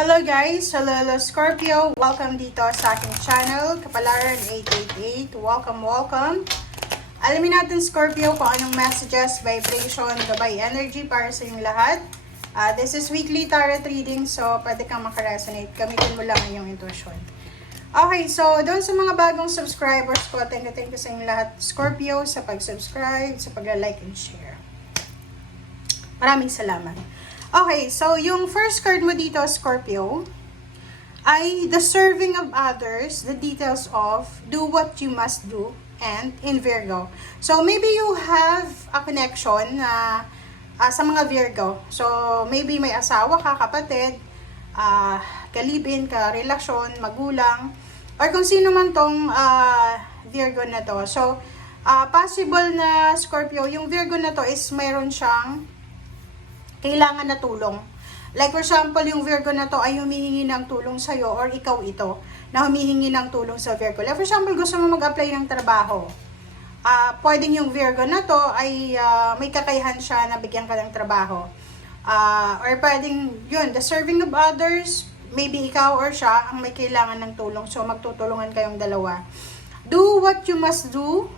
Hello guys! Hello Scorpio! Welcome dito sa aking channel, Kapalaran 888. Welcome! Alamin natin Scorpio kung anong messages, vibration, gabay energy para sa inyong lahat. This is weekly tarot reading, so pwede kang makaresonate. Gamitin mo lang ang iyong intuition. Okay, so doon sa mga bagong subscribers ko, thank you sa inyong lahat Scorpio sa pag-subscribe, sa pag-like and share. Maraming salamat. Okay, so yung first card mo dito, Scorpio, ay the serving of others, the details of do what you must do, and in Virgo. So maybe you have a connection na sa mga Virgo. So maybe may asawa ka, kapatid, kalibin ka, relasyon, magulang, or kung sino man tong Virgo na to. So possible na Scorpio, yung Virgo na to is mayroon siyang kailangan na tulong. Like for example, yung Virgo na to ay humihingi ng tulong sa'yo or ikaw ito na humihingi ng tulong sa Virgo. Like for example, gusto mo mag-apply ng trabaho. Pwedeng yung Virgo na to ay may kakayahan siya na bigyan ka ng trabaho. Or pwedeng yun, the serving of others, maybe ikaw or siya ang may kailangan ng tulong. So magtutulungan kayong dalawa. Do what you must do.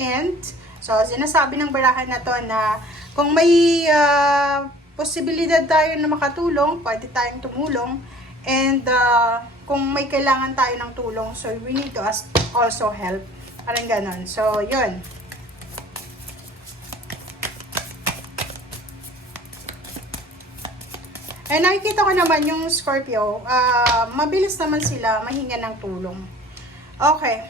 And so sinasabi ng barahan na to na kung may posibilidad tayo na makatulong, pwede tayong tumulong. And kung may kailangan tayo ng tulong, so we need to also help. Parang ganon. So, yun. And nakikita ko naman yung Scorpio, mabilis naman sila mahinga ng tulong. Okay.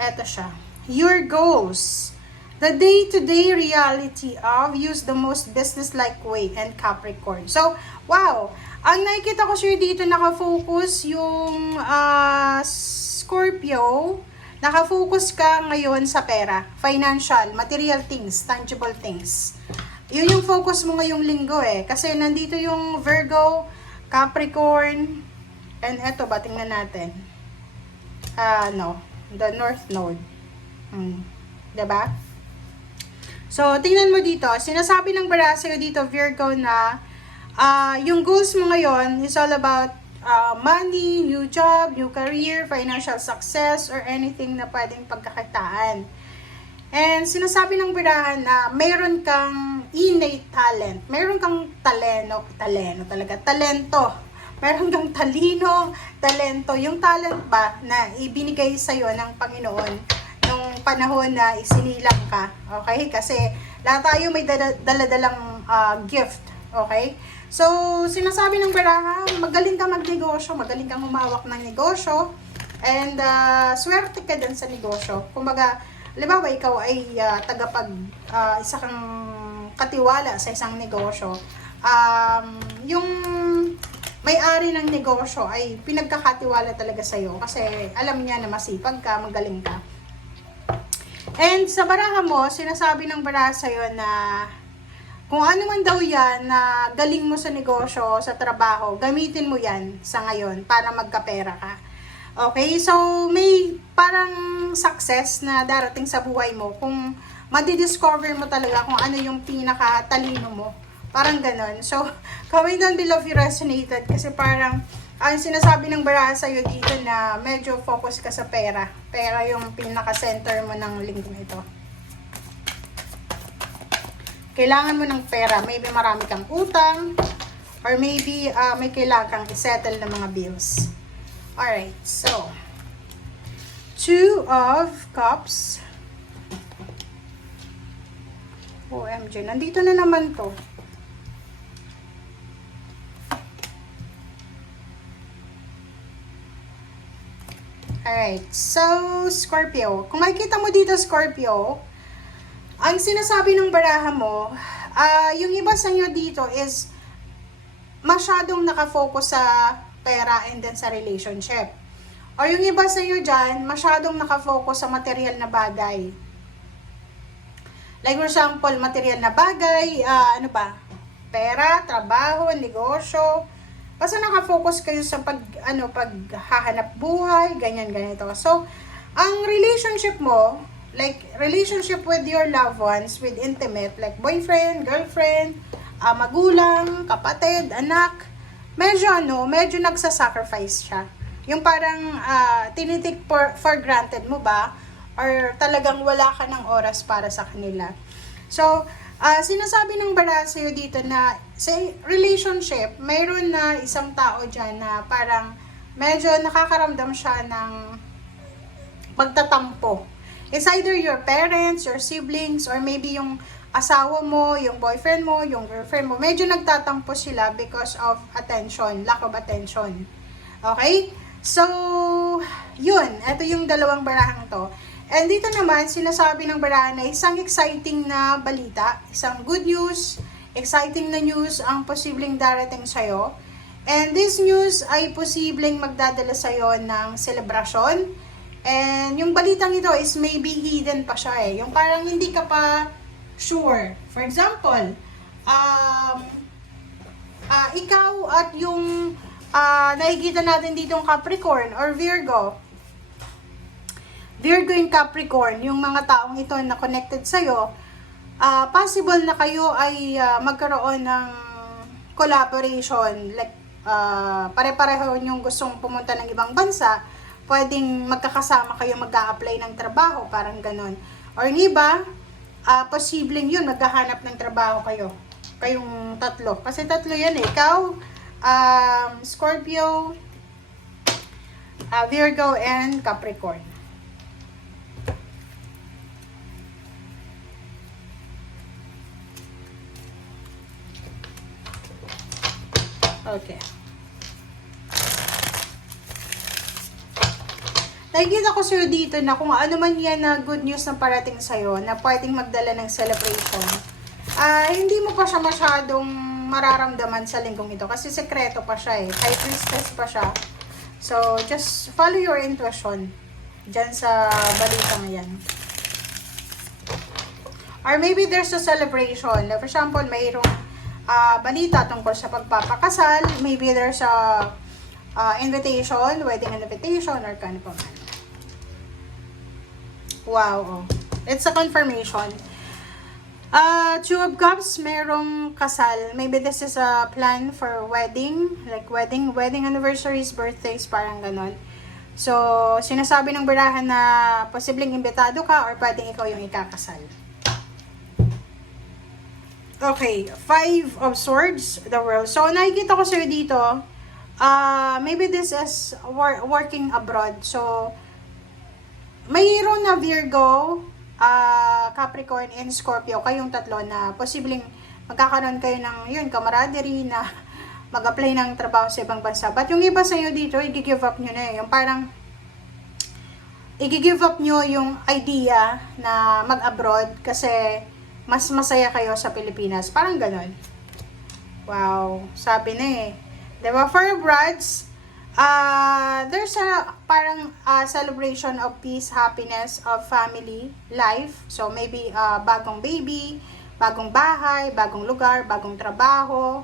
Eto siya. Your goals. The day-to-day reality of use the most business-like way and Capricorn. So, wow! Ang nakikita ko siya dito, nakafocus yung Scorpio, nakafocus ka ngayon sa pera, financial, material things, tangible things. Yun yung focus mo ngayong linggo eh. Kasi nandito yung Virgo, Capricorn, and eto ba, tingnan natin. The North Node. Diba? So, tingnan mo dito. Sinasabi ng bara sa'yo dito, Virgo, na yung goals mo ngayon is all about money, new job, new career, financial success, or anything na pwedeng pagkakitaan. And sinasabi ng barahan na mayroon kang innate talent. Mayroon kang talento. Mayroon kang talento. Yung talent ba na ibinigay sa'yo ng Panginoon nung panahon na isinilang ka, okay? Kasi lahat tayo may daladalang gift, okay? So, sinasabi ng baraha, magaling ka magnegosyo, magaling kang humawak ng negosyo, and swerte ka din sa negosyo. Kumbaga, halimbawa, ikaw ay isa kang katiwala sa isang negosyo. Yung may-ari ng negosyo ay pinagkakatiwala talaga sa'yo kasi alam niya na masipag ka, magaling ka. And sa baraha mo, sinasabi ng baraha sa'yo na kung ano man daw yan na galing mo sa negosyo, sa trabaho, gamitin mo yan sa ngayon para magkapera ka. Okay? So, may parang success na darating sa buhay mo kung madidiscover mo talaga kung ano yung pinakatalino mo. Parang ganon. So, comment down below if you resonated kasi parang ang sinasabi ng baraha sa'yo dito na medyo focus ka sa pera. Pera yung pinaka-center mo ng linggong ito. Kailangan mo ng pera. Maybe marami kang utang. Or maybe may kailangan kang isettle ng mga bills. Alright, so. Two of Cups. OMG, nandito na naman to. Alright, so Scorpio, kung makikita mo dito Scorpio, ang sinasabi ng baraha mo, yung iba sa inyo dito is masyadong nakafocus sa pera and then sa relationship. Or yung iba sa inyo dyan, masyadong nakafocus sa material na bagay. Like for example, material na bagay, pera, trabaho, negosyo. Basta nakafocus kayo sa paghahanap buhay, ganito. So, ang relationship mo, like relationship with your loved ones, with intimate, like boyfriend, girlfriend, magulang, kapatid, anak, medyo nagsa-sacrifice siya. Yung parang tinitik for granted mo ba? Or talagang wala ka ng oras para sa kanila. So, sinasabi ng bara sa'yo dito na sa relationship, mayroon na isang tao dyan na parang medyo nakakaramdam siya ng pagtatampo. It's either your parents, your siblings, or maybe yung asawa mo, yung boyfriend mo, yung girlfriend mo. Medyo nagtatampo sila because of attention, lack of attention. Okay? So, yun. Ito yung dalawang barahang to. And dito naman, sinasabi ng barahan na isang exciting na balita, isang good news, exciting na news ang posibleng darating sa'yo. And this news ay posibleng magdadala sa'yo ng selebrasyon. And yung balitang ito is maybe hidden pa siya eh. Yung parang hindi ka pa sure. For example, ikaw at yung nakikita natin ditong Capricorn or Virgo. Virgo and Capricorn, yung mga taong ito na connected sa'yo, possible na kayo ay magkaroon ng collaboration. Like, pare-pareho yung gustong pumunta ng ibang bansa, pwedeng magkakasama kayo mag-a-apply ng trabaho, parang ganon. Or iba, posibleng yun, maghahanap ng trabaho kayo. Kayong tatlo. Kasi tatlo yan eh. Ikaw, Scorpio, Virgo, and Capricorn. Okay. Nakikita ko sa'yo dito na kung ano man yan na good news na parating sa'yo na pwedeng magdala ng celebration, hindi mo pa siya masyadong mararamdaman sa linggong ito kasi sekreto pa siya eh. High priestess pa siya. So, just follow your intuition dyan sa balita yan. Or maybe there's a celebration. Like for example, mayroong balita tungkol sa pagpapakasal. Maybe there's a invitation, wedding invitation, or kano pa man. Wow, oh. It's a confirmation. Two of Cups, merong kasal. Maybe this is a plan for wedding, like wedding anniversaries, birthdays, parang ganon. So, sinasabi ng barahan na posibleng imbitado ka or pwedeng ikaw yung ikakasal. Okay, Five of Swords, the World. So, nakikita ko sa'yo dito, maybe this is working abroad. So, mayroon na Virgo, Capricorn, and Scorpio, kayong tatlo na posibleng magkakaroon kayo ng yun, camaraderie na mag-apply ng trabaho sa ibang bansa. But yung iba sa inyo dito, i-give up nyo na yung parang i-give up nyo yung idea na mag-abroad kasi mas masaya kayo sa Pilipinas. Parang ganon. Wow, sabi na eh. Diba? For rods, there's a parang celebration of peace, happiness, of family, life. So maybe bagong baby, bagong bahay, bagong lugar, bagong trabaho.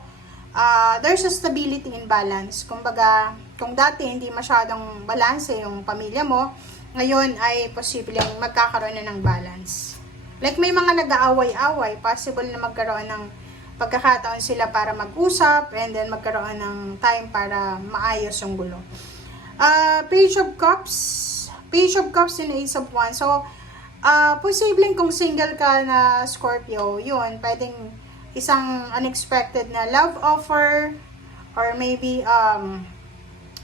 There's a stability and balance. Kumbaga, kung dati hindi masyadong balance yung pamilya mo, ngayon ay posibleng magkakaroon na ng balance. Like may mga nag-aaway-away, possible na magkaroon ng pagkakataon sila para mag-usap and then magkaroon ng time para maayos yung gulo. Page of Cups and Ace of Wands. So, posibleng kung single ka na Scorpio, yun, pwedeng isang unexpected na love offer or maybe,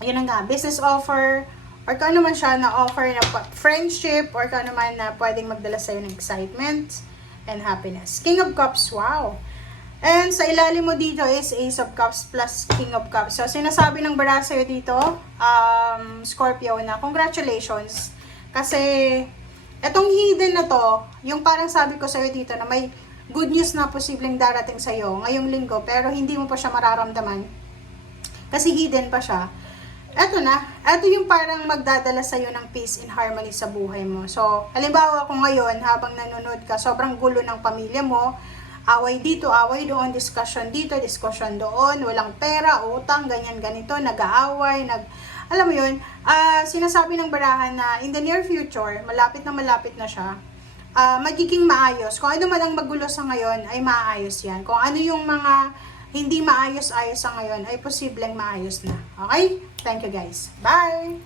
yun na nga, business offer or kung ano man siya na offer na friendship or kung ano man na pwedeng magdala sa'yo ng excitement and happiness. King of Cups, wow! And sa ilalim mo dito is Ace of Cups plus King of Cups. So, sinasabi ng bara sa'yo dito, Scorpio, na congratulations. Kasi, etong hidden na to, yung parang sabi ko sa'yo dito na may good news na posibleng darating sa'yo ngayong linggo, pero hindi mo pa siya mararamdaman. Kasi hidden pa siya. Eto na, eto yung parang magdadala sa'yo ng peace and harmony sa buhay mo. So, halimbawa kung ngayon, habang nanonood ka, sobrang gulo ng pamilya mo, away dito, away doon, discussion dito, discussion doon, walang pera, utang, ganyan, ganito, nag-aaway, alam mo yun, sinasabi ng barahan na in the near future, malapit na siya, magiging maayos. Kung ano man ang magulo sa ngayon, ay maayos yan. Kung ano yung mga hindi maayos-ayos sa ngayon ay posibleng maayos na. Okay? Thank you guys. Bye!